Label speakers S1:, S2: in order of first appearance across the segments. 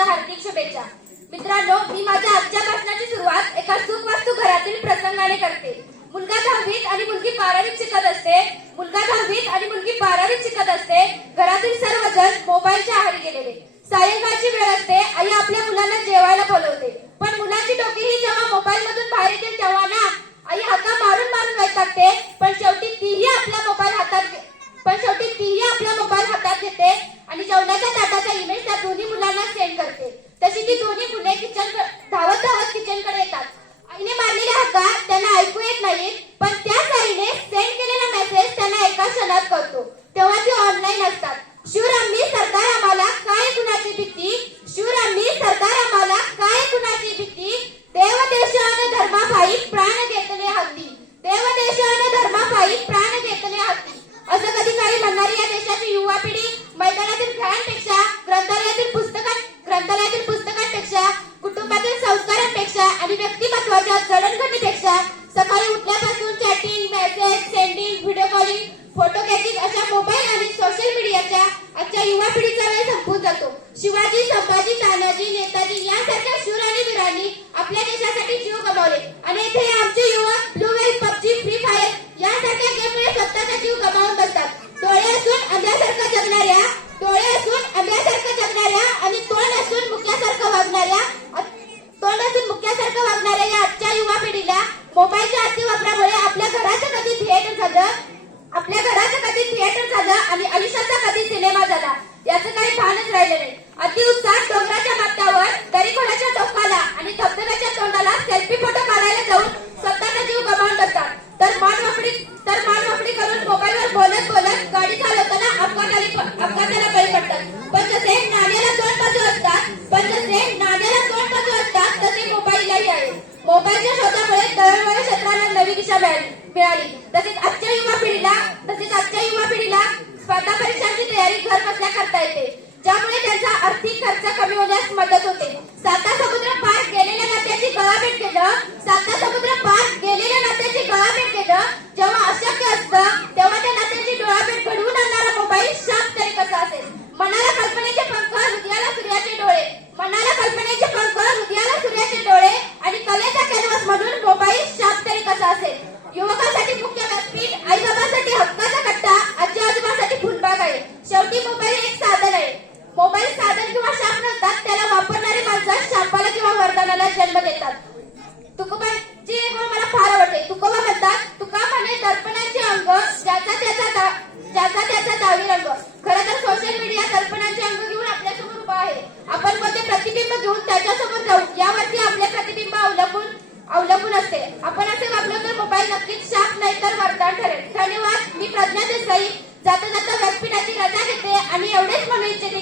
S1: वाढदिवसाच्या हार्दिक शुभेच्छा. मित्रांनो मी माझ्या आजच्या भाषणाची सुरुवात एका सुखवास्तू घरातील प्रसंगाने करते. मुलगा दहावीत आणि मुलगी बारावीत शिकत असते. मुलगा दहावीत आणि मुलगी बारावीत शिकत असते. घरातील सर्व जण मोबाईलच्या आहारी गेलेले. सायंकाळची वेळ असते. आई आपल्या मुलांना जेवायला बोलवते. पण मुलांची डोकी ही जेव्हा मोबाईल मधून बाहेर येतील तेव्हा ना फोटो कॅचिंग अशा मोबाईल आणि सोशल मीडियाच्या आजच्या युवा पिढीचा वेळ संपून जातो. शिवाजी संभाजी तानाजी नेताजी यांसारख्या शूर आणि वीरांनी आपल्या देशाचा अवलंबून असते. आपण असे वागलो तर मोबाईल नक्कीच शाप नाही तर वरदान ठरेल. धन्यवाद. मी प्रज्ञा देसाई जाता जाता व्यासपीठाची रजा घेते आणि एवढेच म्हणू इच्छिते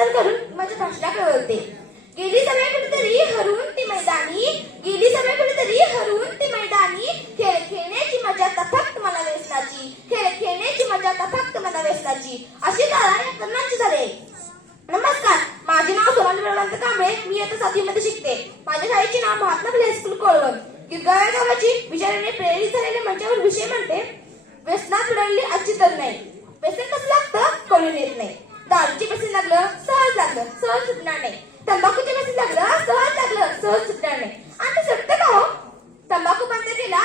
S1: बदल करून माझ्या भाषेला कळवते. गेली सवय कुठेतरी हरवून ती मैदानी गेली सवय कुठेतरी हरवून ती मैदानी. खेळ खेळण्याची मजा आता फक्त मला व्यसनाची खेळ खेळण्याची मजा आता फक्त मला व्यसनाची. अशी कारण झाले. नमस्कार माझे नाव सोनाली बळवंत कांबळे मी आता सातवीमध्ये शिकते. माझ्या शाळेचे नाव महात्मा फुले स्कूल कोळवण. गिरगाव्या गावाची विचाराने प्रेरित झालेले मंचावर विषय म्हणते व्यसनात उडवली अशी तर नाही व्यसन कसं लागतं? कळून येत नाही. दारूचे व्यसन लागलं सहज लागलं सहज सुटणार नाही. तंबाखूचे व्यसन लागलं सहज लागलं सहज सुटणार नाही. आता सुटतं का हो? तंबाखू बंद केला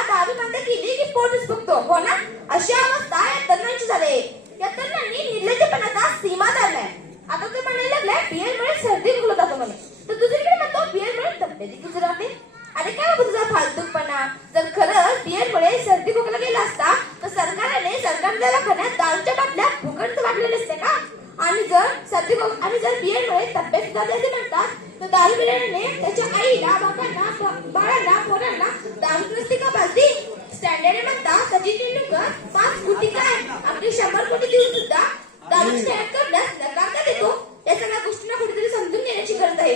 S2: म्हणतात त्याच्या आईला बाबांना बाळांना पोरांना दारू नसते का पाजली स्टँडर्ड म्हणता सचिन तेंडुलकर पाच कोटी काय? आपली शंभर कोटी देऊन सुद्धा दारू तयार करण्यास नकार का देतो? या सगळ्या गोष्टींना कुठेतरी समजून घेण्याची गरज आहे.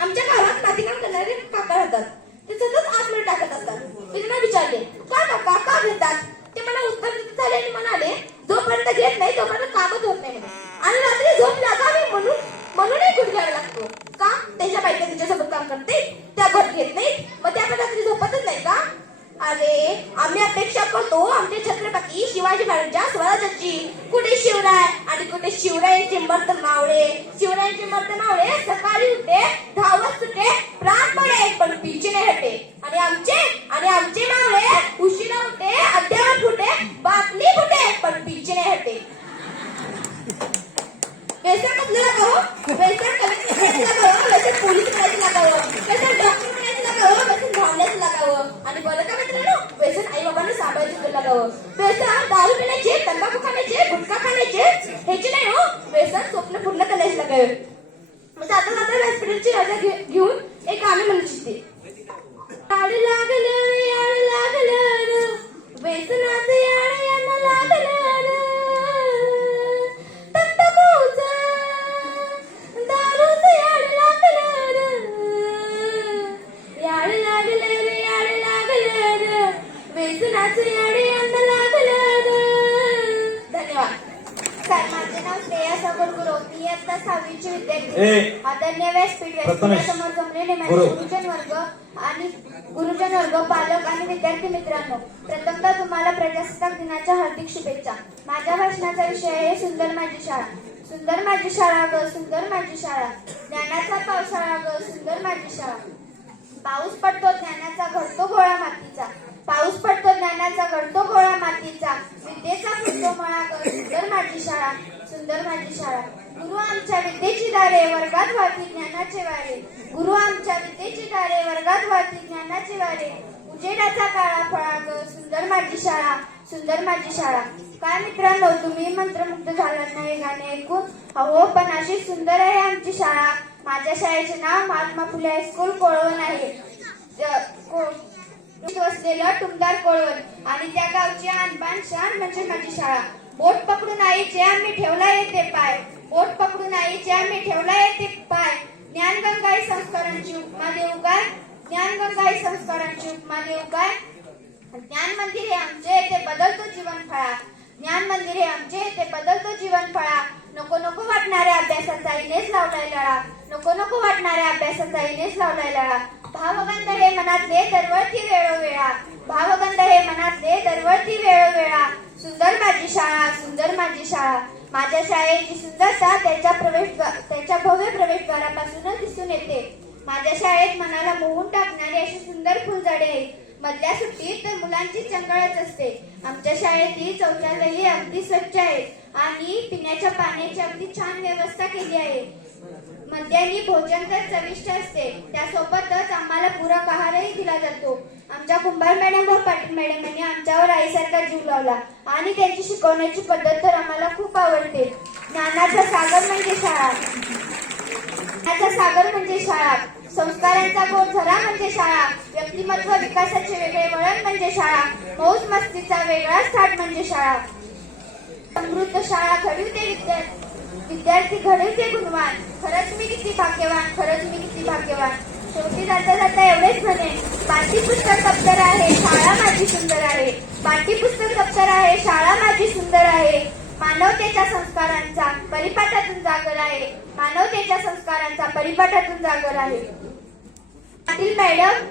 S2: आमच्या गावात मातीकाम करणारे काका राहतात. ते सतत आतमध्ये टाकत असतात. मी त्यांना विचारले का काका का घेतात ते मला उत्तर देत झाले आणि म्हणाले जोपर्यंत घेत नाही तोपर्यंत कामच होत नाही म्हणे. आणि रात्री झोप लागावी म्हणून म्हणूनही गुड घ्यायला लागतो का त्यांच्या बायका त्यांच्यासोबत काम करते त्या घर घेत नाहीत मग त्या पण रात्री झोपतच नाही का अरे आम्ही अपेक्षा करतो आमचे छत्रपती शिवाजी महाराजांच्या स्वराज्याची कुठे शिवराय आणि कुठे शिवरायांचे मर्द मावळे शिवरायांचे मर्द मावळे सकाळी उठे धावत सुटे प्राण पडे पण पिचे नाही हटे. आणि आमचे आणि आमचे मावळे उशिरा उठे अध्यावर फुटे बातमी फुटे पण पिचे नाही हटे. वैसे बदलू नका हो. वैसे कलेक्टर बनायचं पोलीस करायचं लागावं हो. डॉक्टर करायचं लागावं हो. हो. धावण्याचं लागावं हो. आणि बरं का मित्रांनो वैसे आई बाबांना सांभाळायचं लागावं हो. दारू पिण्याची स्वप्न गेले म्हणजे आता हो. मग हॉस्पिटलची रजा घे- घेऊन
S3: ए.
S2: आदरणीय व्यासपीठ
S3: प्रथमेश.
S2: व्यासपीठासमोर जमलेले माझे
S3: गुरु.
S2: गुरुजन वर्ग आणि गुरुजन वर्ग पालक आणि विद्यार्थी मित्रांनो प्रथमतः तुम्हाला प्रजासत्ताक दिनाच्या हार्दिक शुभेच्छा. माझ्या भाषणाचा विषय आहे सुंदर माझी शाळा. सुंदर माझी शाळा ग सुंदर माझी शाळा. ज्ञानाचा पावसाळा ग सुंदर माझी शाळा. पाऊस पडतो ज्ञानाचा घडतो गोळा मातीचा. पाऊस पडतो ज्ञानाचा घडतो गोळा मातीचा. विद्येचा फुटतो मळा ग सुंदर माझी शाळा. सुंदर माझी शाळा. गुरु आमच्या विद्येची दारे वर्गात वाहती ज्ञानाचे वारे. गुरु आमच्या विद्येची दारे वर्गात वाहती ज्ञानाचे वारे. उजेडाचा काळा फळाग सुंदर माझी शाळा सुंदर माझी शाळा. काय मित्रांनो तुम्ही मंत्रमुग्ध झालात नाही गाणे ऐकून? हो पण अशी सुंदर आहे आमची शाळा. माझ्या शाळेचे नाव महात्मा फुले हायस्कूल कोळवण आहे. वसलेलं टुमदार कोळवण. आणि त्या गावची आणबाण शान म्हणजे माझी शाळा. बोट पकडून आईचे आम्ही ठेवला येते पाय. बोट पकडून आईचे आम्ही ठेवला येते पाय. ज्ञानगंगाई संस्कारांची उपमा देऊ काय ज्ञानगंगाई संस्कारांची उपमा देऊ काय ज्ञान मंदिर हे आमचे येथे बदलतो जीवन फळा. ज्ञान मंदिर हे आमचे येथे बदलतो जीवन फळा. नको नको वाटणाऱ्या अभ्यासाचा इनेच लावलाय लळा. नको नको वाटणाऱ्या अभ्यासाचा इनेच लावलाय लळा. भावगंध हे मनातले दरवळती वेळोवेळा. भावगंध हे मनातले दरवळती वेळोवेळा. सुंदर माझी शाळा सुंदर माझी शाळा. माझ्या शाळेची सुंदरता त्याच्या प्रवेश त्याच्या भव्य प्रवेशद्वारापासूनच दिसून येते. माझ्या शाळेत मनाला मोहून टाकणारी अशी सुंदर फुलझाडे आहेत. मधल्या सुट्टीत तर मुलांची चंगळच असते. आमच्या शाळेतील शौचालय अगदी स्वच्छ आहेत आणि पिण्याच्या पाण्याची अगदी छान व्यवस्था केली आहे. मध्यान्ही भोजन तर चविष्ट असते. त्यासोबतच आम्हाला पूरक आहारही दिला जातो. आमच्या कुंभार मॅडम व पाटील मॅडम यांनी आमच्यावर आईसारखा जीव लावला आणि त्यांची शिकवण्याची पद्धत तर आम्हाला खूप आवडते. ज्ञानाचा सागर म्हणजे शाळा. ज्ञानाचा सागर म्हणजे शाळा. संस्कारांचा बोध झरा म्हणजे शाळा. व्यक्तिमत्व विकासाचे वेगळे वळण म्हणजे शाळा. मौज मस्तीचा वेगळाच थाट म्हणजे शाळा. समृद्ध शाळा घडवते विद्यार्थी. विद्यार्थी घडवते गुणवान. खरंच मी किती भाग्यवान खरंच मी किती भाग्यवान. शेवटी जाता जाता एवढेच म्हणे पाठ्यपुस्तक दप्तर आहे शाळा माझी सुंदर आहे. पाठ्यपुस्तक दप्तर आहे शाळा माझी सुंदर आहे. मानवतेच्या संस्कारांचा परिपाठातून जागर आहे. मानवतेच्या संस्कारांचा परिपाठातून जागर आहे. पाटील मॅडम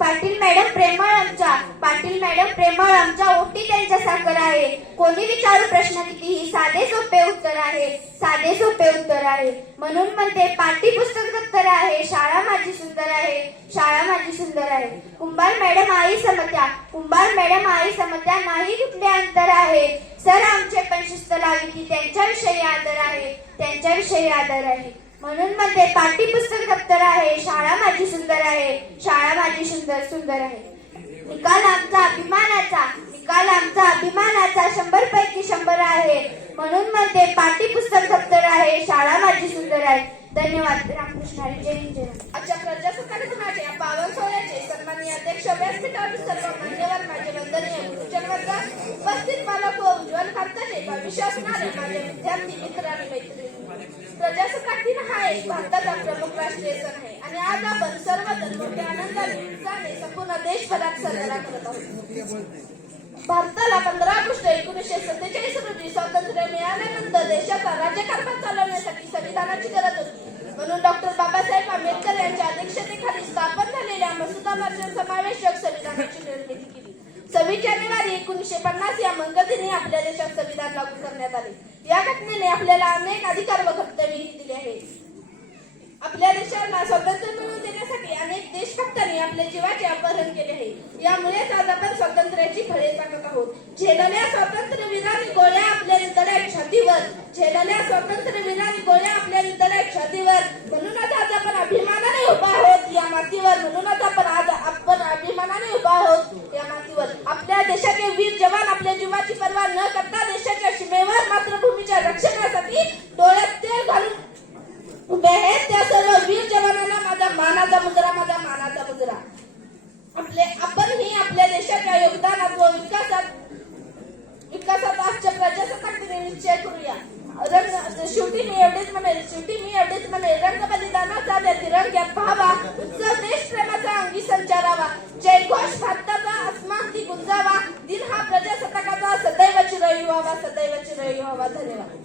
S2: पाटील मॅडम प्रेमळ आमच्या पाटील मॅडम प्रेमळ आमच्या ओटी त्यांच्या साखर आहे कोणी विचारू प्रश्न कितीही साधे सोपे उत्तर आहे. साधे सोपे उत्तर आहे. म्हणून म्हणते पाटी पुस्तक दप्तर आहे शाळा माझी सुंदर आहे. शाळा माझी सुंदर आहे. कुंभार मॅडम आई समत्या कुंभार मॅडम आई समत्या नाही कुठले अंतर आहे. सर आमचे पण शिस्त लावी की त्यांच्याविषयी आदर आहे. त्यांच्याविषयी आदर आहे. म्हणून म्हणते पाठ्यपुस्तक दप्तर आहे शाळा माझी सुंदर आहे शाळा माझी सुंदर सुंदर आहे. निकाल आमचा अभिमानाचा निकाल आमचा अभिमानाचा शंभर पैकी शंभर आहे. म्हणून म्हणते पाठ्यपुस्तक दप्तर आहे शाळा माझी सुंदर आहे. धन्यवाद रामकृष्ण हरी. जय जय
S1: आजच्या प्रजासत्ताक दिनाचे पावन सोहळ्याचे सन्माननीय अध्यक्ष व्यासपीठावर सर्व मान्यवर माझे वंदनीय गुरुजन वर्ग उपस्थित पालक व उज्ज्वल भारताचे भविष्य असणारे माझे विद्यार्थी मित्र आणि मैत्रिणी. प्रजासत्ताक भारताचा प्रमुख राष्ट्रीय सण आहे. आणि आज आपण सर्व मोठ्या आनंदाने उत्साहाने संपूर्ण देशभरात साजरा करत आहोत. भारताला पंधरा ऑगस्ट एकोणीसशे सत्तेचाळीस रोजी स्वातंत्र्य मिळाल्यानंतर देशाचा राज्यकारभार चालवण्यासाठी संविधानाची गरज होती. म्हणून डॉक्टर बाबासाहेब आंबेडकर यांच्या अध्यक्षतेखाली स्थापन झालेल्या मसुदावरच्या समावेशक संविधानाची निर्मिती केली. सव्वीस जानेवारी एकोणीसशे पन्नास या मंगळदिनी आपल्या देशात संविधान लागू करण्यात आले. या घटनेने आपल्याला अनेक अधिकार व कर्तव्यही दिली आहेत. आपल्या देशाला स्वातंत्र्य मिळवून देण्यासाठी अनेक देशभक्तांनी आपल्या जीवाचे अपहरण केले आहे. यामुळेच आज आपण स्वातंत्र्याची फळे टाकत आहोत. झेलल्या स्वातंत्र्य वीरांनी गोळ्या आपल्या हृदया छातीवर झेलल्या स्वातंत्र्य वीरांनी गोळ्या आपल्या हृदया छातीवर म्हणूनच आज आपण अभिमानाने उभा आहोत या मातीवर म्हणूनच आपण आज आपण अभिमानाने उभा आहोत या मातीवर आपल्या देशाचे वीर जवान आपल्या जीवाची पर्वा न करता देशाच्या सीमेवर मातृभूमीच्या रक्षणासाठी डोळ्यात तेल घालून उभे आहेत त्या सर्व वीर जवानांना माझा मानाचा मुजरा माझा मानाचा मुजरा आपले आपण ही आपल्या देशाच्या योगदानात व विकासात विकासात आजच्या प्रजासत्ताक दिनी निश्चय करूया रंग म्हणजे शेवटी मी एवढेच म्हणेल शेवटी मी एवढेच म्हणेल रंग बलिदानाचा त्या तिरंग्यात पाहावा उत्सव देश प्रेमाचा अंगी संचारावा. जयघोष भारताचा अस्माती गुंजावा. दिन हा प्रजासत्ताकाचा सदैव चिरही व्हावा सदैव चिरही व्हावा. धन्यवाद.